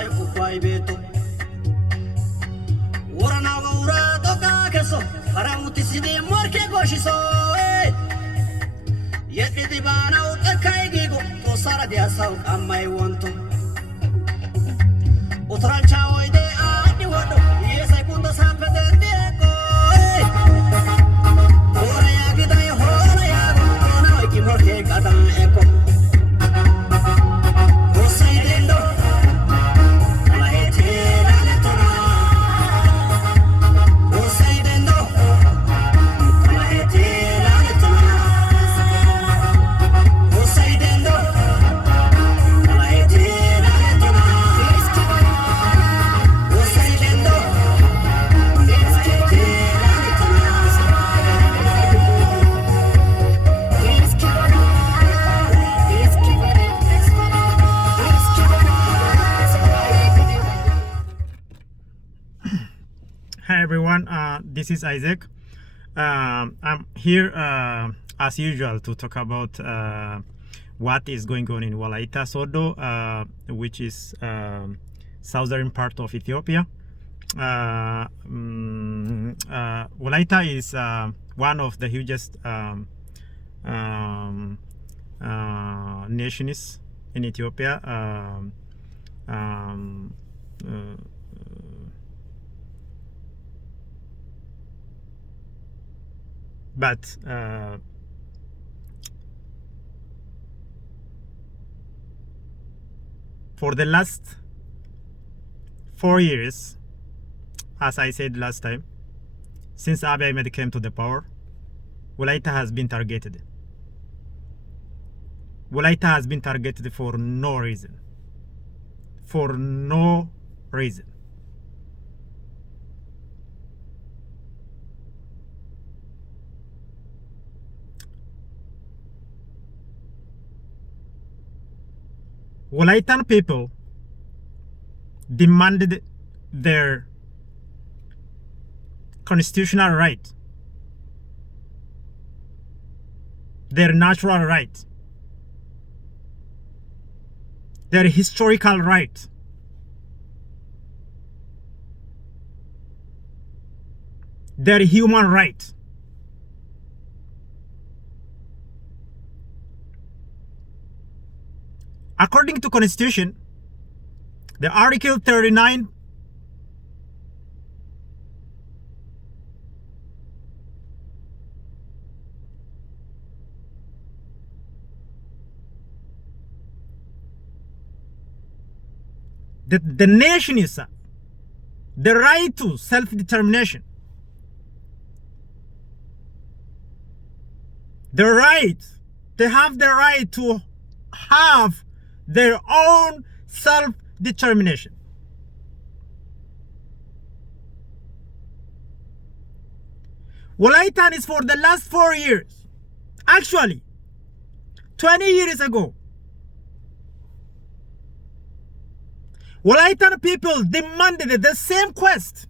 sai kukwai beto ora na ora toka keso para mutisidi morke goshiso yeti bana utekai gigo to sara dia sau amai wonto otrancha oide ani wodo yesai kunta sapete deko ora ya gidai hora ya gona ki morke kata eko Hi everyone, this is Isaac. I'm here as usual to talk about what is going on in Wolaitan, Sodo, which is southern part of Ethiopia. Wolaitan is one of the hugest nations in Ethiopia. But for the last 4 years, as I said last time, since Abiy Ahmed came to the power, Wolaitan has been targeted. Wolaitan has been targeted for no reason. For no reason. Wolaitan people demanded their constitutional right, their natural right, their historical right. Their human right. According to Constitution, the Article 39 the nation is the right to self-determination, the right, they have the right to have their own self-determination. Wolaitan is for the last 4 years. Actually, 20 years ago, Wolaitan people demanded the same quest.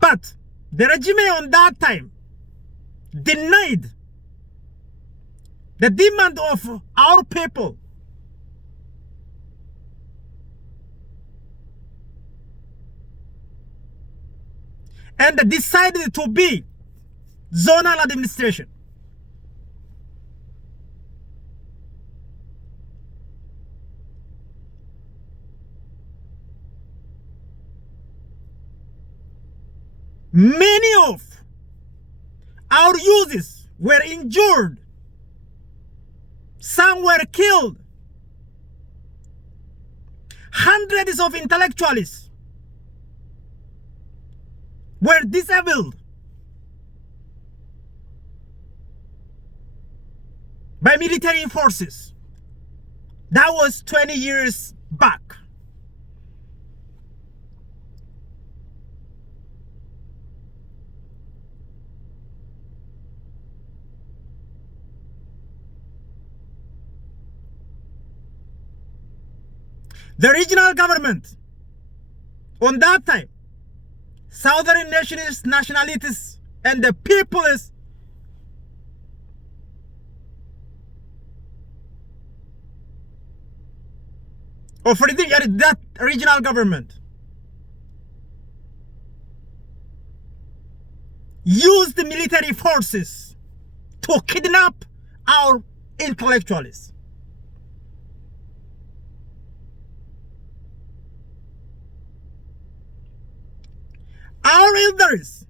But the regime on that time denied the demand of our people. And decided to be zonal administration. Many of our youths were injured. Some were killed. Hundreds of intellectuals were disabled by military forces. That was 20 years back. The regional government on that time, southern nationalists and the peoples of that regional government use the military forces to kidnap our intellectuals. Our elders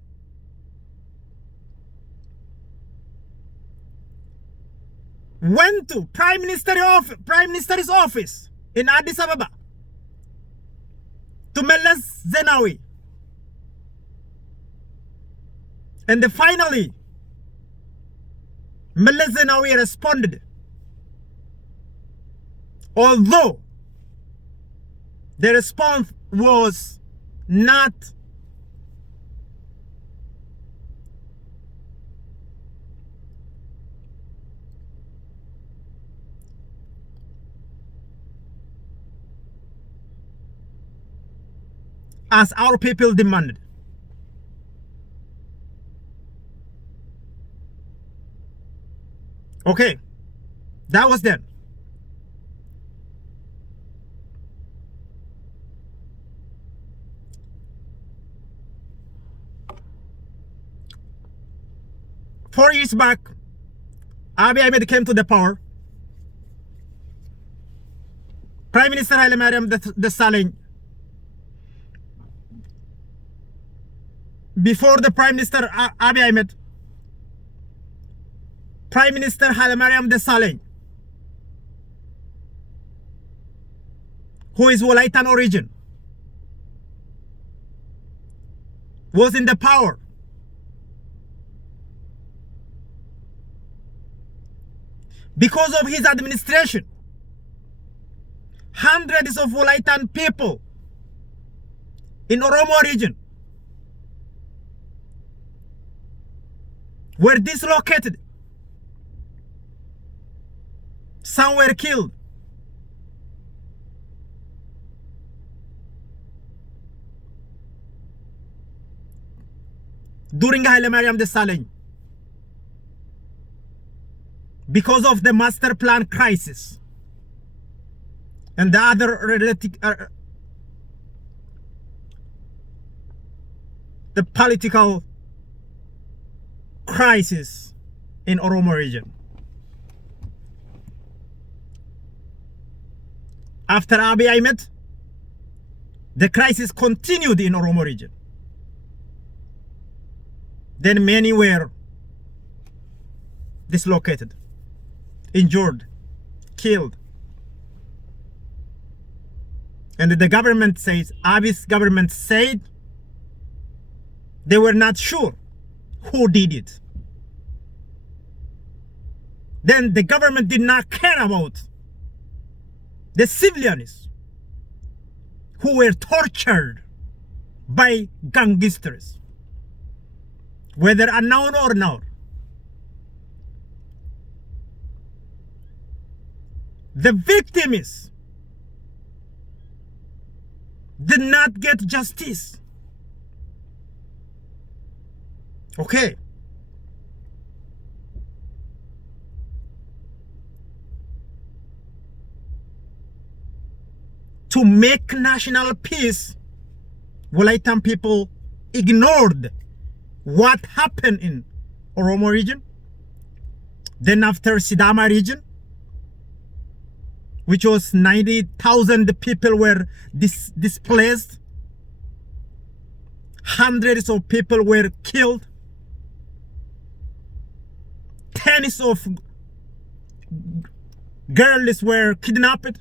went to Prime Minister's office in Addis Ababa to Meles Zenawi. And finally, Meles Zenawi responded. Although the response was not as our people demanded. Okay, that was then. Four years back, Abiy Ahmed came to the power. Prime Minister Haile Mariam Desalegn, before the Prime Minister Abiy Ahmed, Prime Minister Haile Mariam Desalegn, who is Wolaitan origin, was in the power. Because of his administration, hundreds of Wolaitan people in Oromo region were dislocated. Some were killed. During Haile Mariam Desalegn, because of the master plan crisis and the other related the political crisis in Oromo region. After Abiy Ahmed, the crisis continued in Oromo region. Then many were dislocated, injured, killed. And the government says, Abiy's government said, they were not sure who did it. Then the government did not care about the civilians who were tortured by gangsters, whether unknown or known. The victims did not get justice. Okay. To make national peace, Wolaitan people ignored what happened in Oromo region. Then after Sidama region, which was 90,000 people were displaced. Hundreds of people were killed. Tens of girls were kidnapped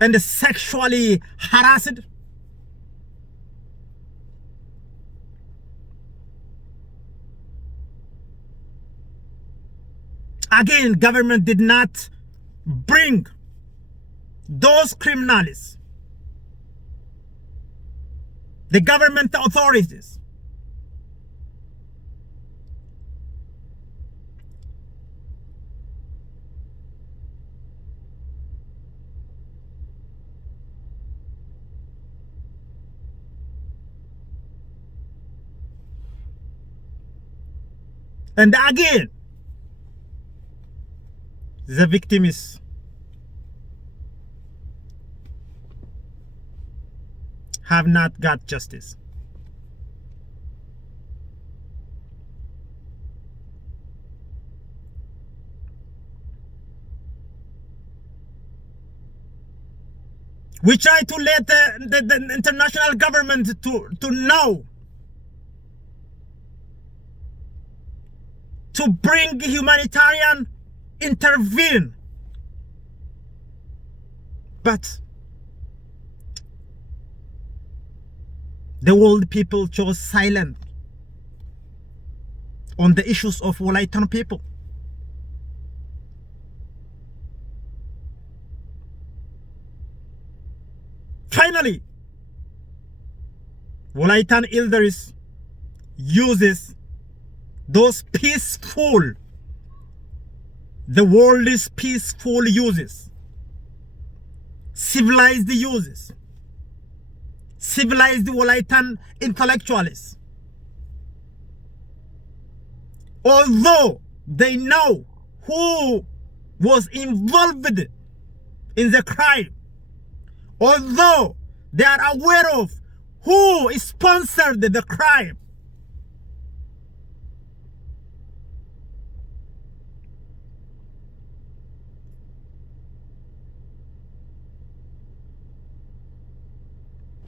and sexually harassed. Again, government did not bring those criminals. The government authorities. And again, the victims have not got justice. We try to let the international government to know, to bring humanitarian intervene. But the world people chose silent on the issues of Wolaitan people. Finally, Wolaitan elders uses those peaceful, the world's peaceful uses, civilized uses, civilized Wolaitan intellectuals. Although they know who was involved in the crime, although they are aware of who sponsored the crime,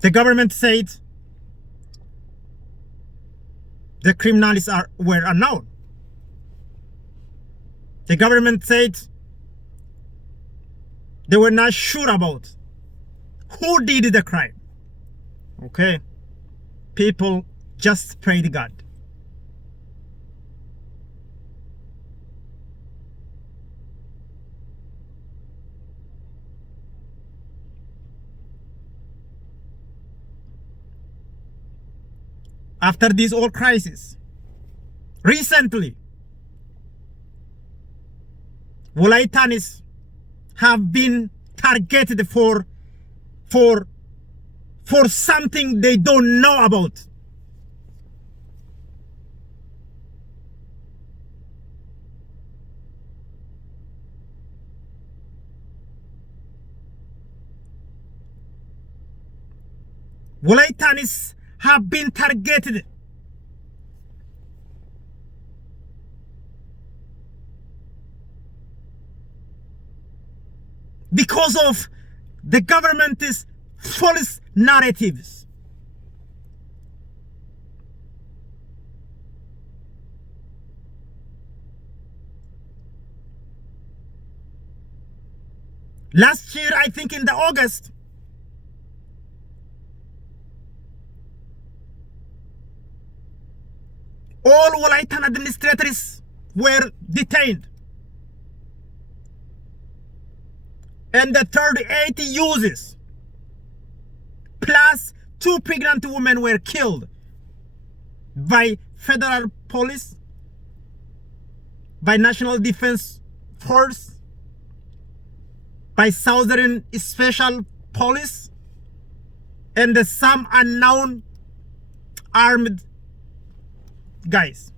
the government said the criminals were unknown. The government said they were not sure about who did the crime. Okay, people just pray to God. After this whole crisis, recently, Wolaitanis have been targeted for something they don't know about. Wolaitanis have been targeted because of the government's false narratives. Last year, I think in the August, all Wolaitan administrators were detained. And the 38 youths plus 2 pregnant women were killed by federal police, by National Defense Force, by Southern Special Police, and some unknown armed guys.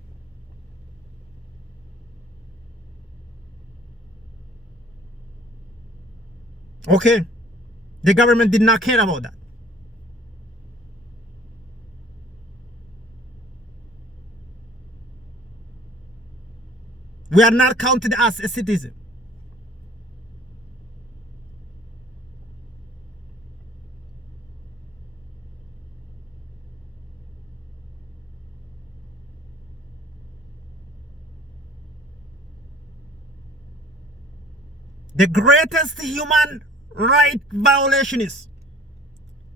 Okay, the government did not care about that. We are not counted as a citizen. The greatest human right violations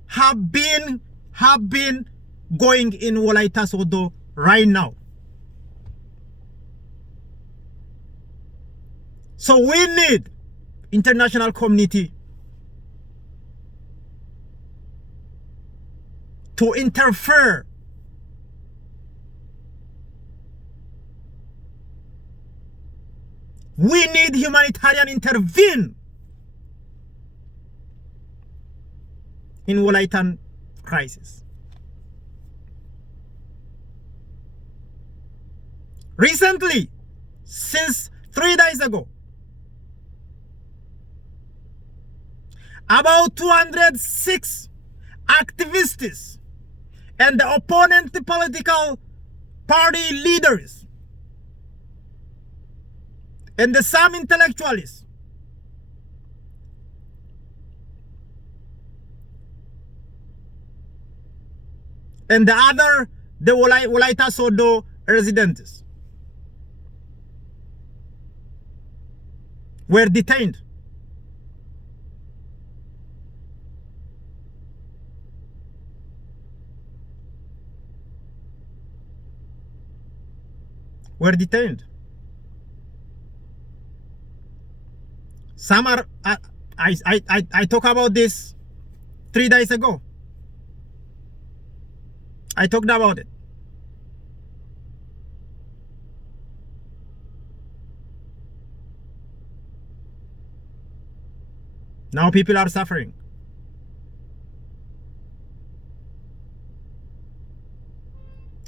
have been going in Wolaitan Sodo right now. So we need international community to interfere. We need humanitarian intervene in Wolaitan crisis. Recently, since 3 days ago, about 206 activists, and the opponent political party leaders, and some intellectuals, and the other, the Wolaitan Sodo residents were detained. Some are, I talked about this 3 days ago. I talked about it. Now people are suffering.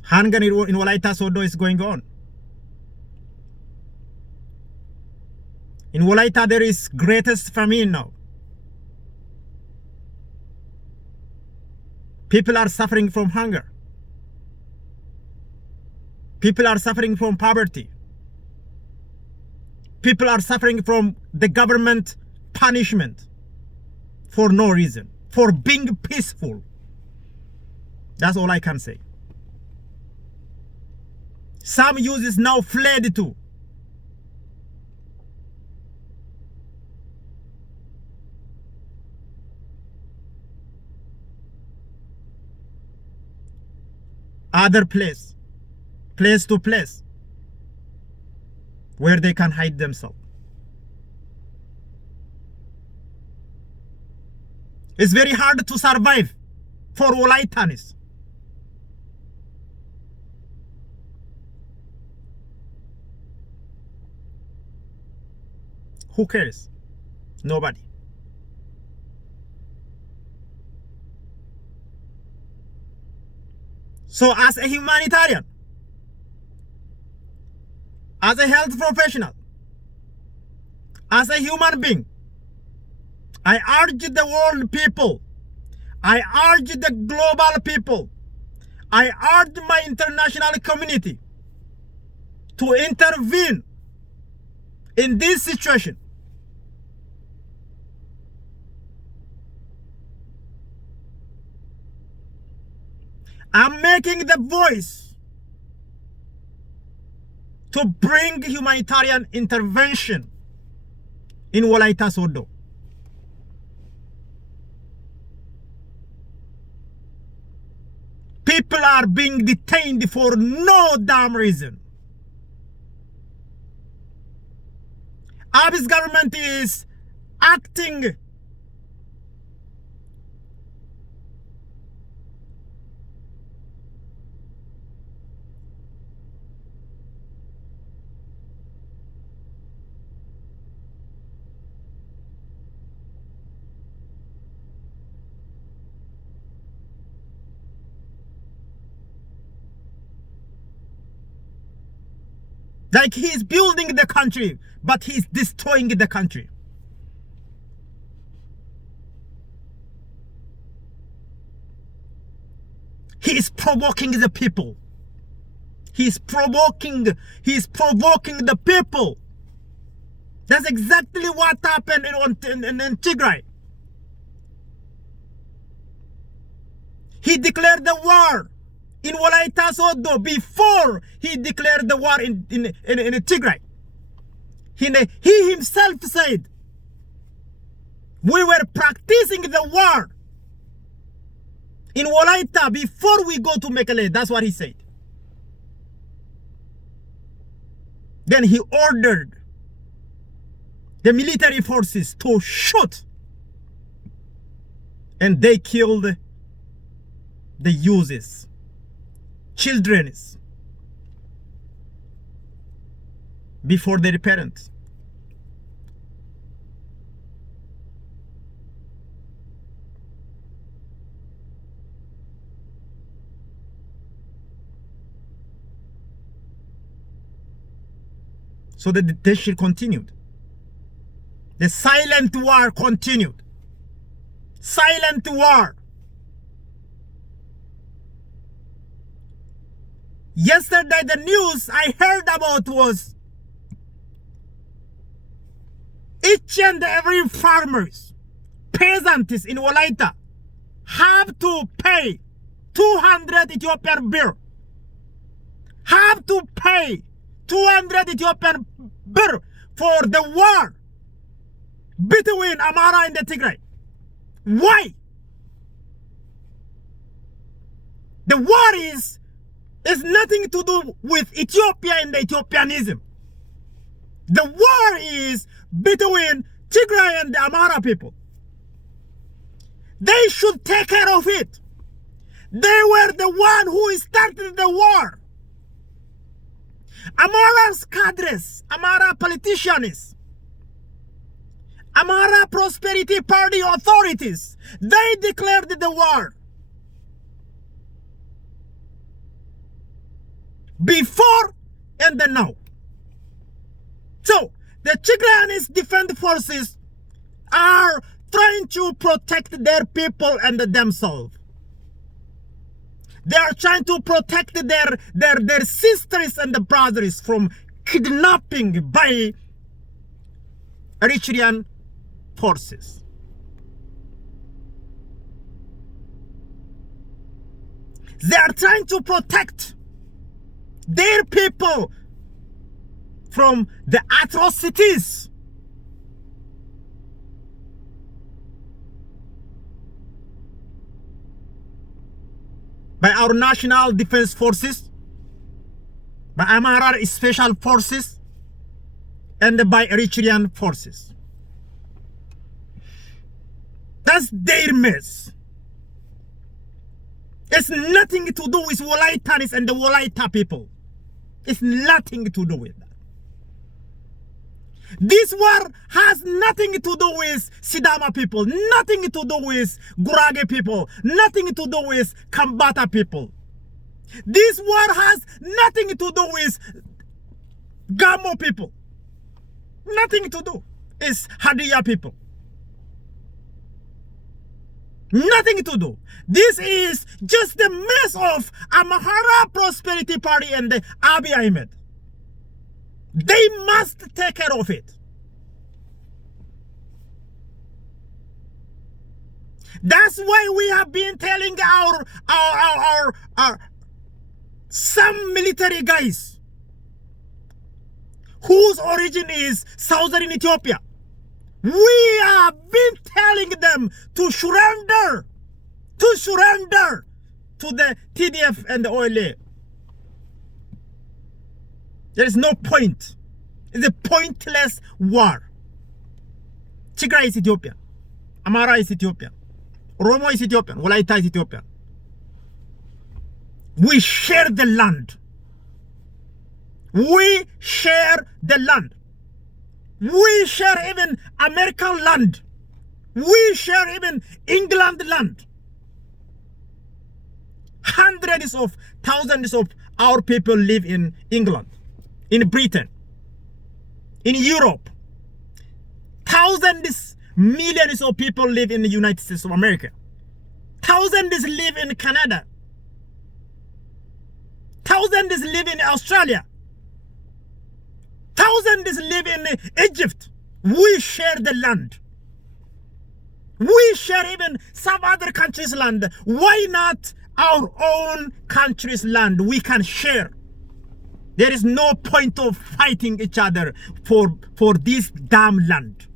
Hunger in Wolaitan Sodo is going on. In Wolaitan there is greatest famine now. People are suffering from hunger. People are suffering from poverty. People are suffering from the government punishment for no reason, for being peaceful. That's all I can say. Some youth is now fled to. Other place to place where they can hide themselves. It's very hard to survive for Wolaitanis. Who cares? Nobody. So as a humanitarian, as a health professional, as a human being, I urge the world people, I urge the global people, I urge my international community to intervene in this situation. I'm making the voice to bring humanitarian intervention in Wolaitan Sodo. People are being detained for no damn reason. Abiy's government is acting like he's building the country, but he's destroying the country. He is provoking the people. He's provoking the people. That's exactly what happened in Tigray. He declared the war in Wolaitan Sodo before he declared the war in Tigray. He himself said, we were practicing the war in Wolaitan before we go to Mekele. That's what he said. Then he ordered the military forces to shoot, and they killed the youths, children, before their parents. So the dictatorship continued. The silent war continued. Silent war. Yesterday, the news I heard about was each and every farmers, peasants in Wolaitan have to pay 200 Ethiopian birr. Have to pay 200 Ethiopian birr for the war between Amara and the Tigray. Why? The war is nothing to do with Ethiopia and the Ethiopianism. The war is between Tigray and the Amara people. They should take care of it. They were the one who started the war. Amara's cadres, Amara politicians, Amara Prosperity Party authorities, they declared the war. Before and then now. So, the Tigrayanist defense forces are trying to protect their people and themselves. They are trying to protect their sisters and brothers from kidnapping by Eritrean forces. They are trying to protect their people from the atrocities by our national defense forces, by Amara special forces, and by Eritrean forces. That's their mess. It's nothing to do with Wolaitanis and the Wolaitan people. It's nothing to do with that. This war has nothing to do with Sidama people, nothing to do with Gurage people, nothing to do with Kambata people. This war has nothing to do with Gamo people. Nothing to do. It's Hadiya people. Nothing to do. This is just the mess of Amhara Prosperity Party and the Abiy Ahmed. They must take care of it. That's why we have been telling our some military guys whose origin is southern Ethiopia. We have been telling them to surrender to the TDF and the OLA. There is no point. It's a pointless war. Tigray is Ethiopian. Amara is Ethiopian. Oromo is Ethiopian. Wolaitan is Ethiopian. We share the land. We share the land. We share even American land. We share even England land. Hundreds of thousands of our people live in England, in Britain, in Europe. Thousands, millions of people live in the United States of America. Thousands live in Canada. Thousands live in Australia. Thousands live in Egypt. We share the land. We share even some other countries' land. Why not our own country's land? We can share. There is no point of fighting each other for this damn land.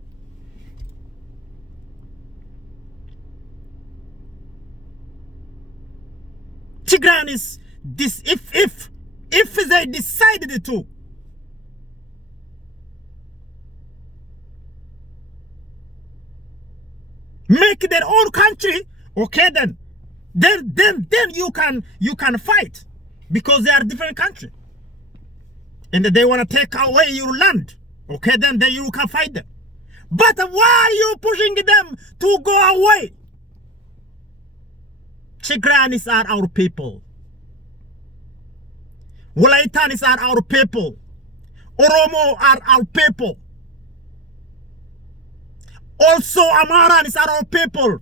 Tigray is this if they decided to make their own country, okay, then you can fight, because they are different country and they want to take away your land, okay, then you can fight them. But why are you pushing them to go away? Tigrayanis are our people. Wolaitanis are our people. Oromo are our people. Also, Amaranis are our people.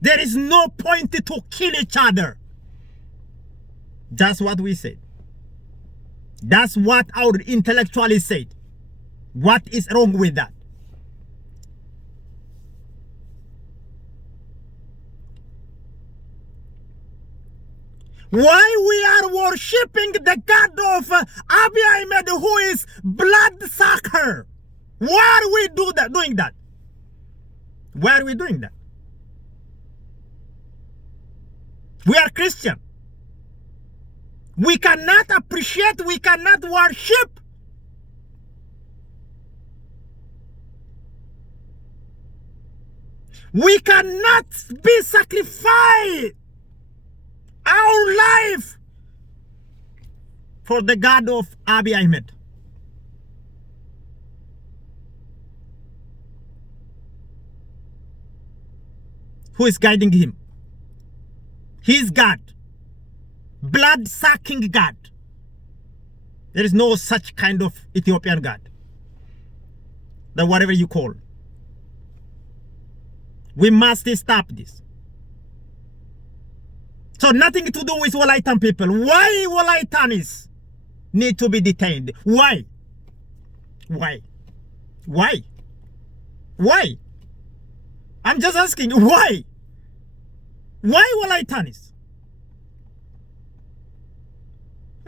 There is no point to kill each other. That's what we said. That's what our intellectualists said. What is wrong with that? Why we are worshipping the God of Abiy Ahmed, who is bloodsucker? Why are we doing that? Why are we doing that? We are Christian. We cannot appreciate, we cannot worship. We cannot be sacrificed our life for the God of Abiy Ahmed. Who is guiding him? His God. Blood-sucking God. There is no such kind of Ethiopian God. The whatever you call. We must stop this. So nothing to do with Wolaitan people. Why Wolaitanis need to be detained? Why? Why? Why? Why? I'm just asking, why? Why Wolaitanis?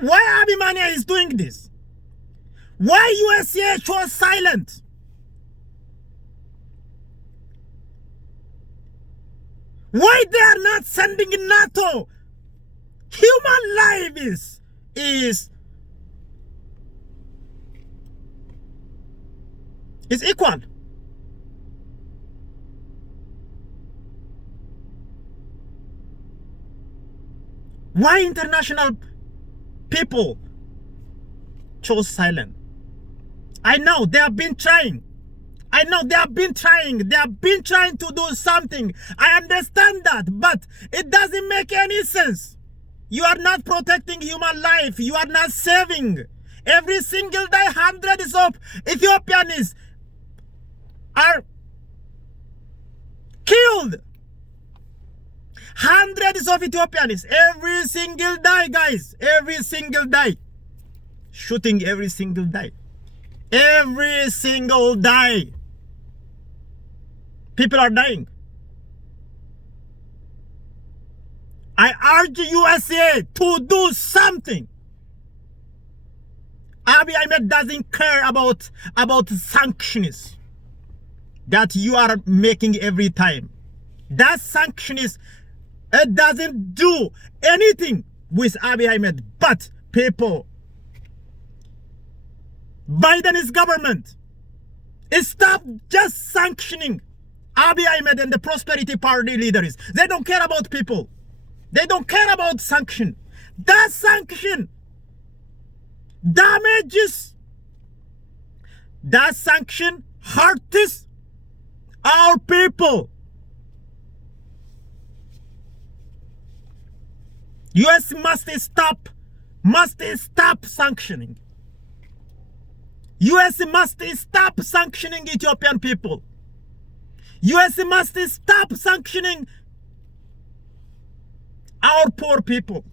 Why Abimania is doing this? Why USA chose silent? Why they are not sending NATO? Human life is equal. Why international people chose silent? I know they have been trying. I know they have been trying. They have been trying to do something. I understand that, but it doesn't make any sense. You are not protecting human life. You are not saving. Every single day, hundreds of Ethiopians are killed. Hundreds of Ethiopians every single day, guys. Every single day. Shooting every single day. Every single day. People are dying. I urge USA to do something. Abiy Ahmed doesn't care about sanctions that you are making every time. That sanctions, it doesn't do anything with Abiy Ahmed, but people. Biden's government stop just sanctioning Abiy Ahmed and the Prosperity Party leaders. They don't care about people. They don't care about sanction. That sanction damages. That sanction hurts our people. US must stop sanctioning. US must stop sanctioning Ethiopian people. US must stop sanctioning our poor people.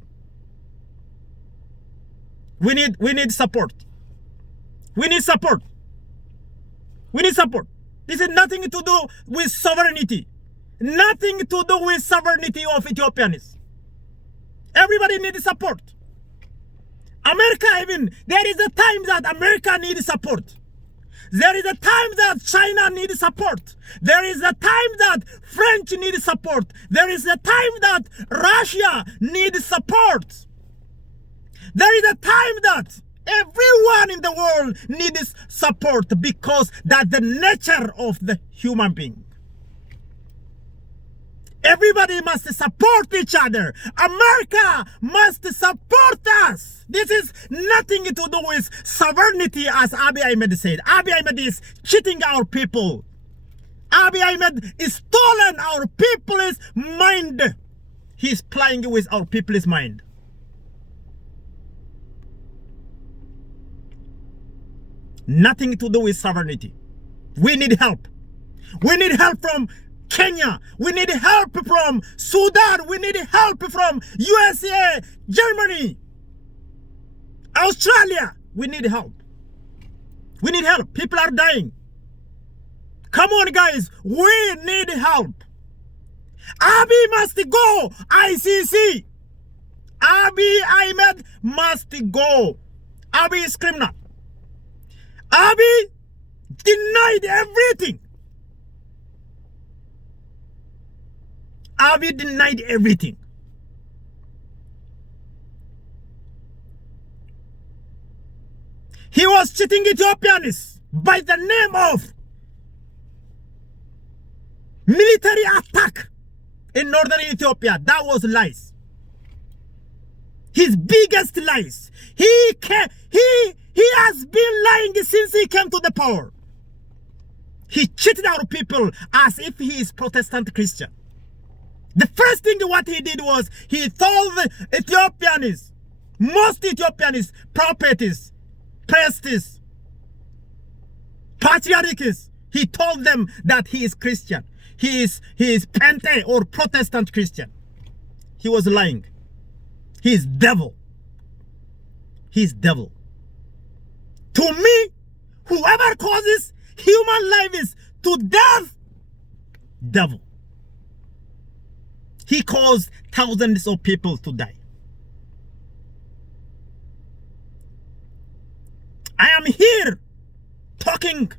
We need support. We need support. We need support. This is nothing to do with sovereignty. Nothing to do with sovereignty of Ethiopians. Everybody needs support. America even, there is a time that America needs support. There is a time that China needs support. There is a time that French needs support. There is a time that Russia needs support. There is a time that everyone in the world needs support, because that's the nature of the human being. Everybody must support each other. America must support us. This is nothing to do with sovereignty, as Abiy Ahmed said. Abiy Ahmed is cheating our people. Abiy Ahmed is stolen our people's mind. He's playing with our people's mind. Nothing to do with sovereignty. We need help. We need help from Kenya. We need help from Sudan. We need help from USA, Germany. Australia, we need help. We need help. People are dying. Come on, guys. We need help. Abiy must go. ICC. Abiy Ahmed must go. Abiy is criminal. Abiy denied everything. Abiy denied everything. He was cheating Ethiopians by the name of military attack in northern Ethiopia. That was lies. His biggest lies. He has been lying since he came to the power. He cheated our people as if he is Protestant Christian. The first thing what he did was he told the Ethiopians, most Ethiopians, prophets, priests, patriarchs, he told them that he is Christian. He is Pente or Protestant Christian. He was lying. He is devil. He is devil. To me, whoever causes human lives to death, devil. He caused thousands of people to die. I am here talking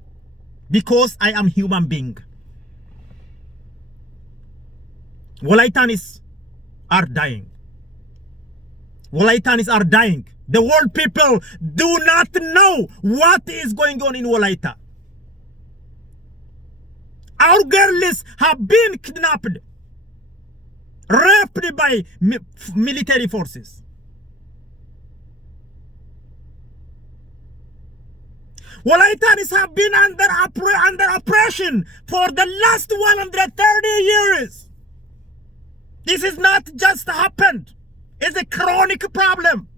because I am human being. Wolaitanis are dying. Wolaitanis are dying. The world people do not know what is going on in Wolaitan. Our girls have been kidnapped, raped by military forces. Wolaitanis have been under oppression for the last 130 years. This is not just happened. It's a chronic problem.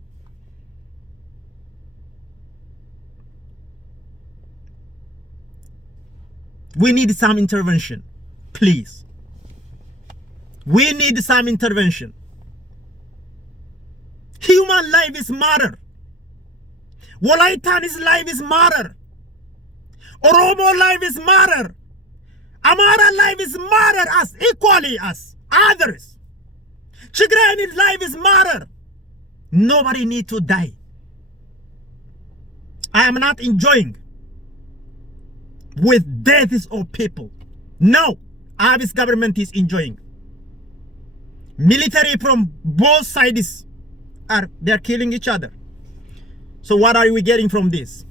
We need some intervention, please. We need some intervention. Human life is matter. Wolaitan's life is matter. Oromo life is matter. Amara life is matter as equally as others. Tigrayani's life is matter. Nobody need to die. I am not enjoying with deaths of people. No, Abiy's government is enjoying. Military from both sides they're killing each other. So what are we getting from this?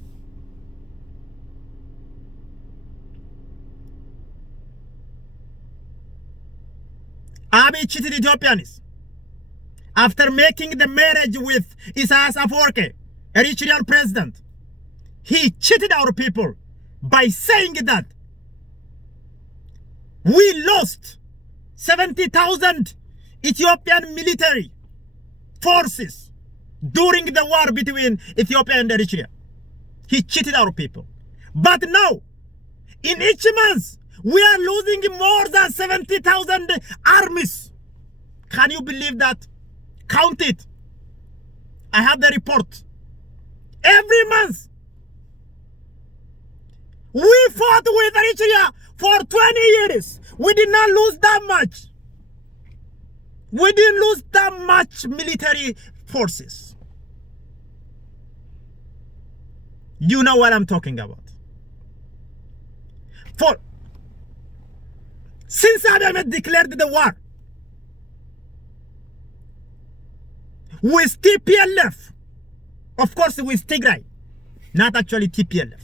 Abiy cheated Ethiopians. After making the marriage with Isaias Afwerki, Eritrean president, he cheated our people by saying that we lost 70,000 Ethiopian military forces during the war between Ethiopia and Eritrea. He cheated our people. But now, in each month, we are losing more than 70,000 armies. Can you believe that? Count it. I have the report. Every month, we fought with Eritrea for 20 years. We did not lose that much. We didn't lose that much military forces. You know what I'm talking about. Since Abiy Ahmed declared the war with TPLF, of course with Tigray, not actually TPLF,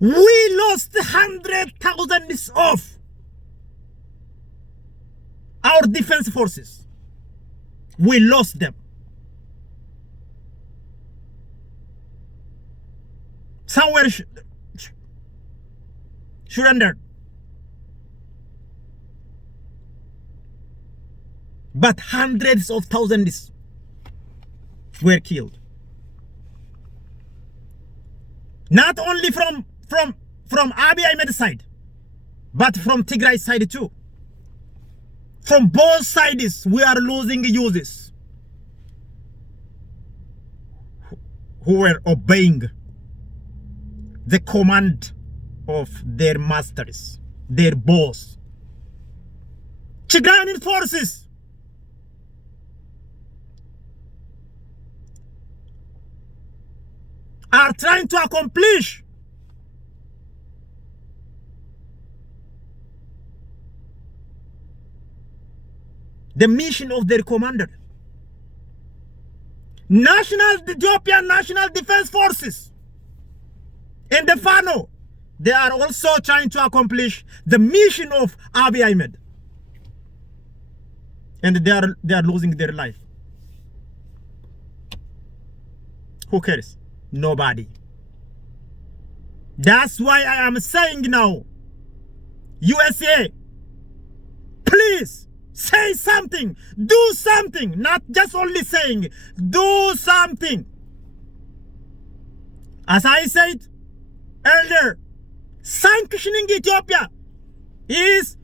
we lost hundreds of our defense forces. We lost them. Somewhere surrendered. But hundreds of thousands were killed. Not only from Abiy Ahmed's side, but from Tigray's side too. From both sides, we are losing uses. who were obeying the command of their masters, their boss. Tigrayan forces are trying to accomplish the mission of their commander. Ethiopian National Defense Forces and the Fano, they are also trying to accomplish the mission of Abiy Ahmed. And they are losing their life. Who cares? Nobody. That's why I am saying now, USA, please say something, do something, not just only saying, do something. As I said earlier, sanctioning Ethiopia is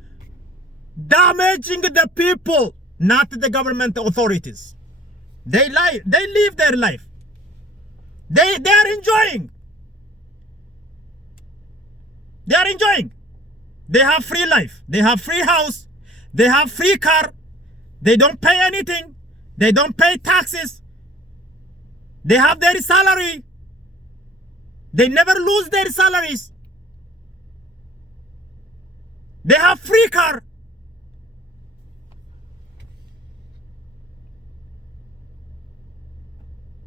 damaging the people, not the government authorities. They live their life. They are enjoying. They are enjoying. They have free life. They have free house. They have free car. They don't pay anything. They don't pay taxes. They have their salary. They never lose their salaries. They have free car.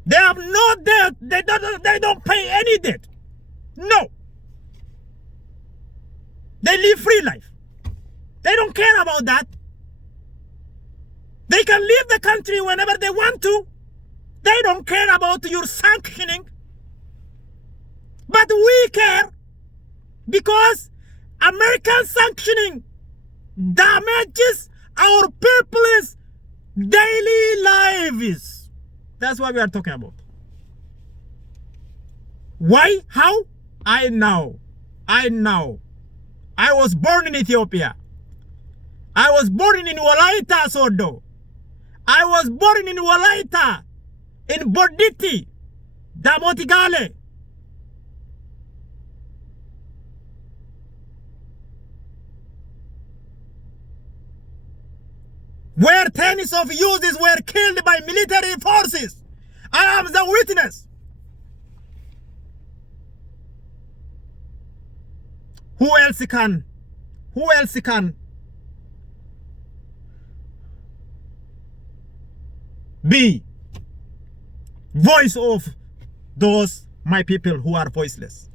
They have no debt. They don't pay any debt. No. They live free life. They don't care about that. They can leave the country whenever they want to. They don't care about your sanctioning. But we care because American sanctioning damages our people's daily lives. That's what we are talking about. Why? How? I know. I was born in Ethiopia. I was born in Wolaitan, Sodo. I was born in Wolaitan, in Borditi, Damotigale. Where tens of youths were killed by military forces. I am the witness. Who else can be voice of those my people who are voiceless?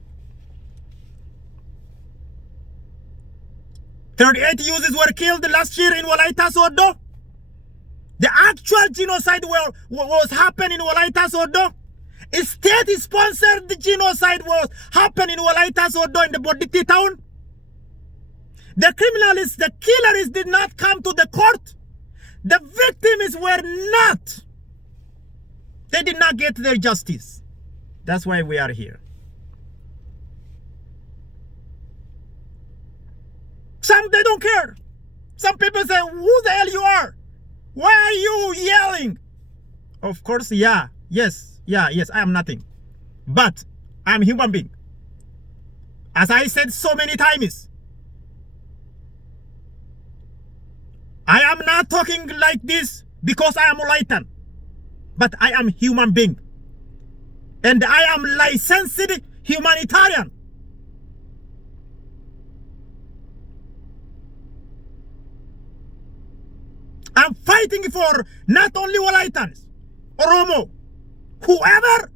38 youths were killed last year in Wolaitan, Sodo. The actual genocide was happening in Wolaitan, Sodo. A state-sponsored genocide was happening in Wolaitan, Sodo, in the Borditi town. The criminals, the killers did not come to the court. The victims were not. They did not get their justice. That's why we are here. Some, they don't care. Some people say, who the hell you are? Why are you yelling? Of course, yes, I am nothing. But I am a human being. As I said so many times, I am not talking like this because I am Wolaitan. But I am a human being. And I am licensed humanitarian. I'm fighting for not only Wolaitans, Oromo, whoever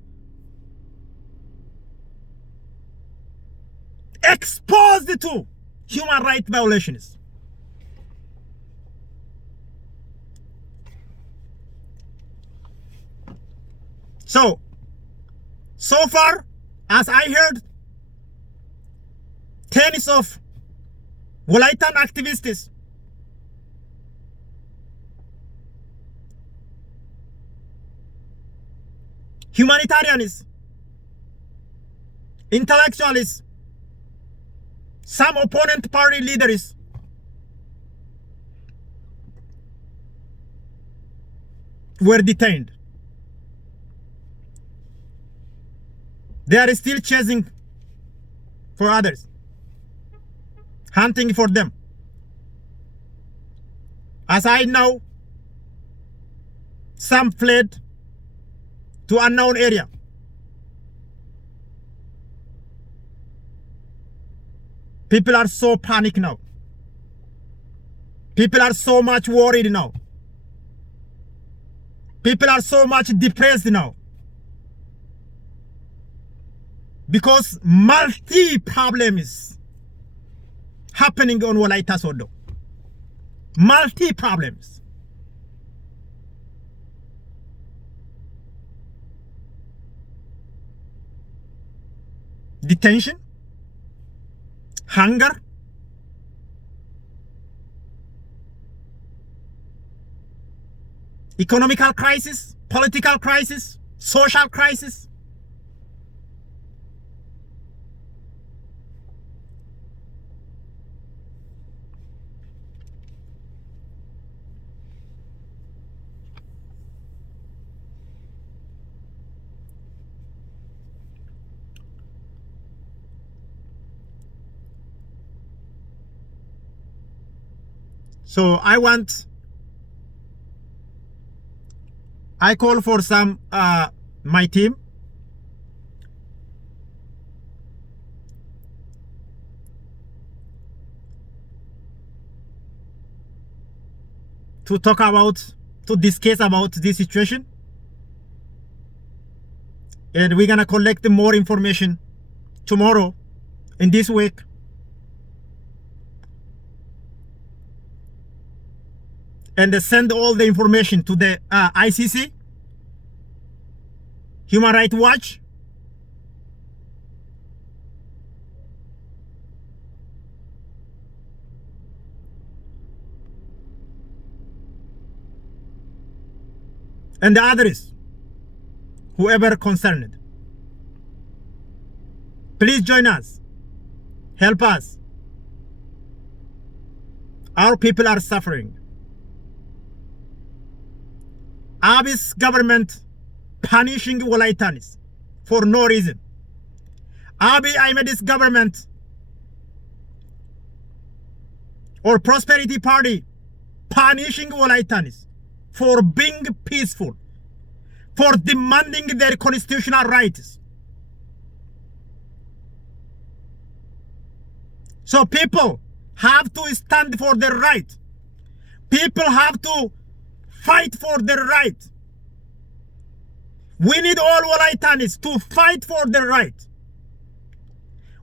exposed to human rights violations. So far, as I heard, tens of Wolaitan activists humanitarians, intellectuals, some opponent party leaders were detained. They are still chasing for others, hunting for them. As I know, some fled to unknown area. People are so panicked now. People are so much worried now. People are so much depressed now. Because multi-problems happening on Wolaitan Sodo. Multi-problems. Detention, hunger, economical crisis, political crisis, social crisis. So I call for some my team to discuss about this situation, and we're gonna collect more information tomorrow in this week. And send all the information to the ICC, Human Rights Watch, and the others, whoever concerned. Please join us. Help us. Our people are suffering. Abiy's government punishing Wolaitanis for no reason. Abiy Ahmed's government or Prosperity Party punishing Wolaitanis for being peaceful, for demanding their constitutional rights. So people have to stand for their right. People have to fight for their right. We need all Wolaitanis to fight for their right.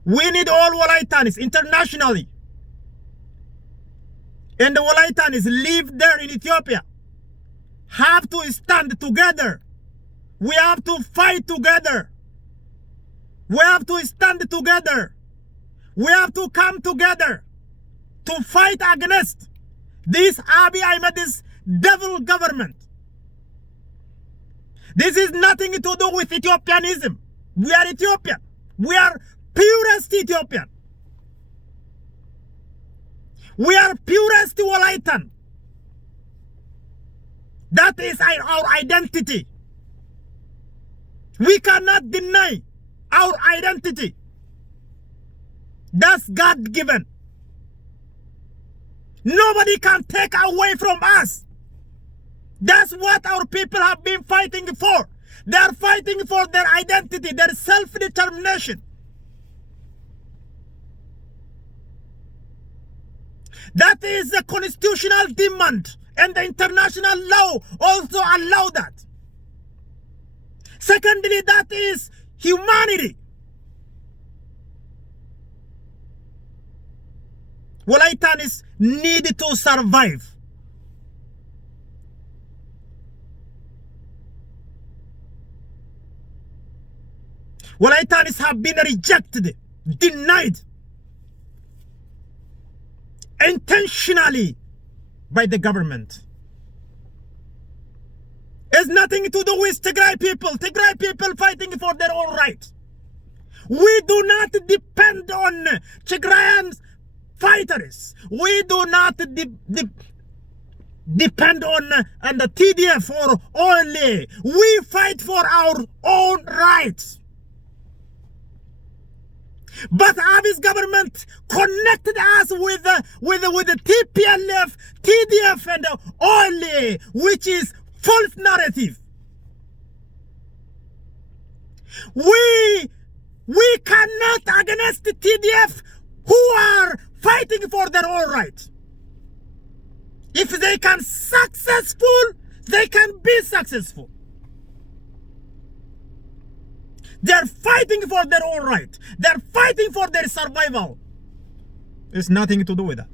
We need all Wolaitanis internationally. And the Wolaitanis live there in Ethiopia have to stand together. We have to fight together. We have to stand together. We have to come together to fight against this Abiy Ahmed's devil government. This is nothing to do with Ethiopianism. We are Ethiopian. We are purest Ethiopian. We are purest Wolaitan. That is our identity. We cannot deny our identity. That's God given. Nobody can take away from us. That's what our people have been fighting for. They are fighting for their identity, their self-determination. That is a constitutional demand, and the international law also allow that. Secondly, that is humanity. Wolaitanis need to survive. Wolaitanis have been rejected, denied, intentionally by the government. It's nothing to do with Tigray people. Tigray people fighting for their own right. We do not depend on Tigrayan fighters. We do not depend on the TDF or only. We fight for our own rights. But Abiy's government connected us with the TPLF, TDF, and OLA, which is false narrative. We cannot against the TDF who are fighting for their own right. If they can successful, they can be successful. They're fighting for their own right. They're fighting for their survival. It's nothing to do with that.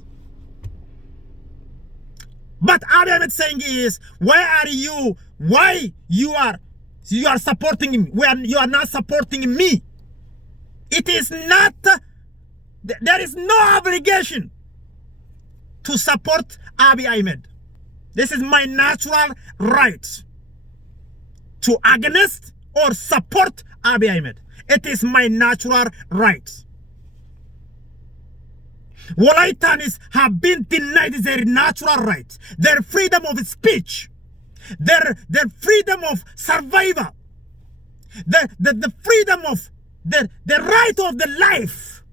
But Abiy Ahmed saying is, why are you? Why you are supporting me? You are not supporting me. It is not. There is no obligation to support Abiy Ahmed. This is my natural right to against or support Abiy Ahmed. It is my natural right. Wolaitans have been denied their natural rights, their freedom of speech, their freedom of survival, the freedom of the right of the life.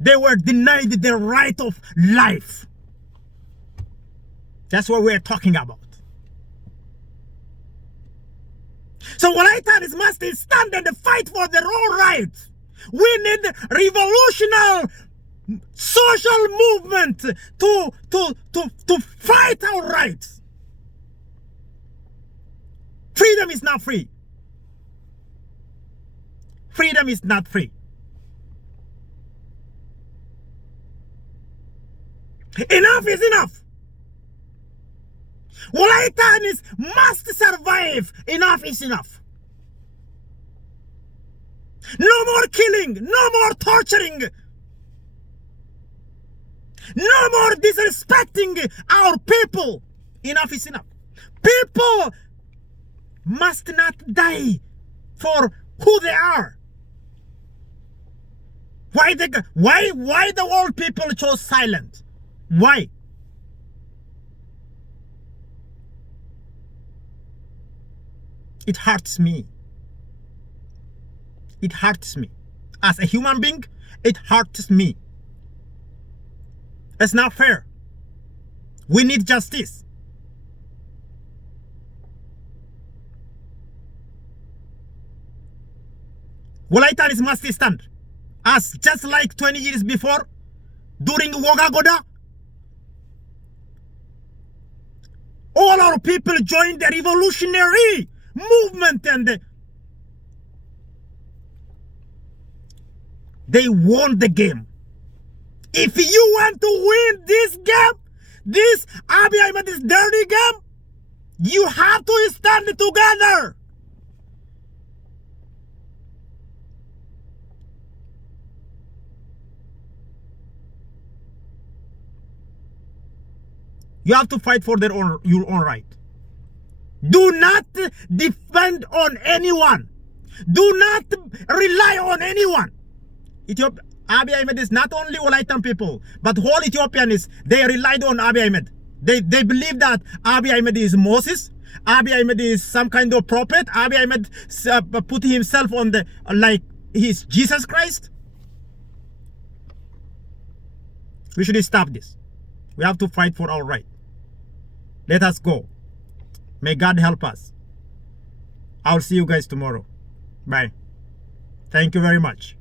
They were denied the right of life. That's what we're talking about. So Wolaitans must stand and fight for their own rights. We need revolutionary social movement to fight our rights. Freedom is not free. Freedom is not free. Enough is enough. Wolaitan must survive. Enough is enough. No more killing. No more torturing. No more disrespecting our people. Enough is enough. People must not die for who they are. Why the old people chose silent? Why? It hurts me. It hurts me. As a human being, it hurts me. It's not fair. We need justice. Wolaitans must stand. As just like 20 years before, during Wagagoda, all our people joined the revolutionary movement and they won the game. If you want to win this game, this Abiy Ahmed's dirty game, you have to stand together. You have to fight for your own right. Do not depend on anyone. Do not rely on anyone. Abiy Ahmed is not only Wolaitan people, but whole Ethiopians, they relied on Abiy Ahmed. They believe that Abiy Ahmed is Moses. Abiy Ahmed is some kind of prophet. Abiy Ahmed put himself on the, like he's Jesus Christ. We should stop this. We have to fight for our right. Let us go. May God help us. I'll see you guys tomorrow. Bye. Thank you very much.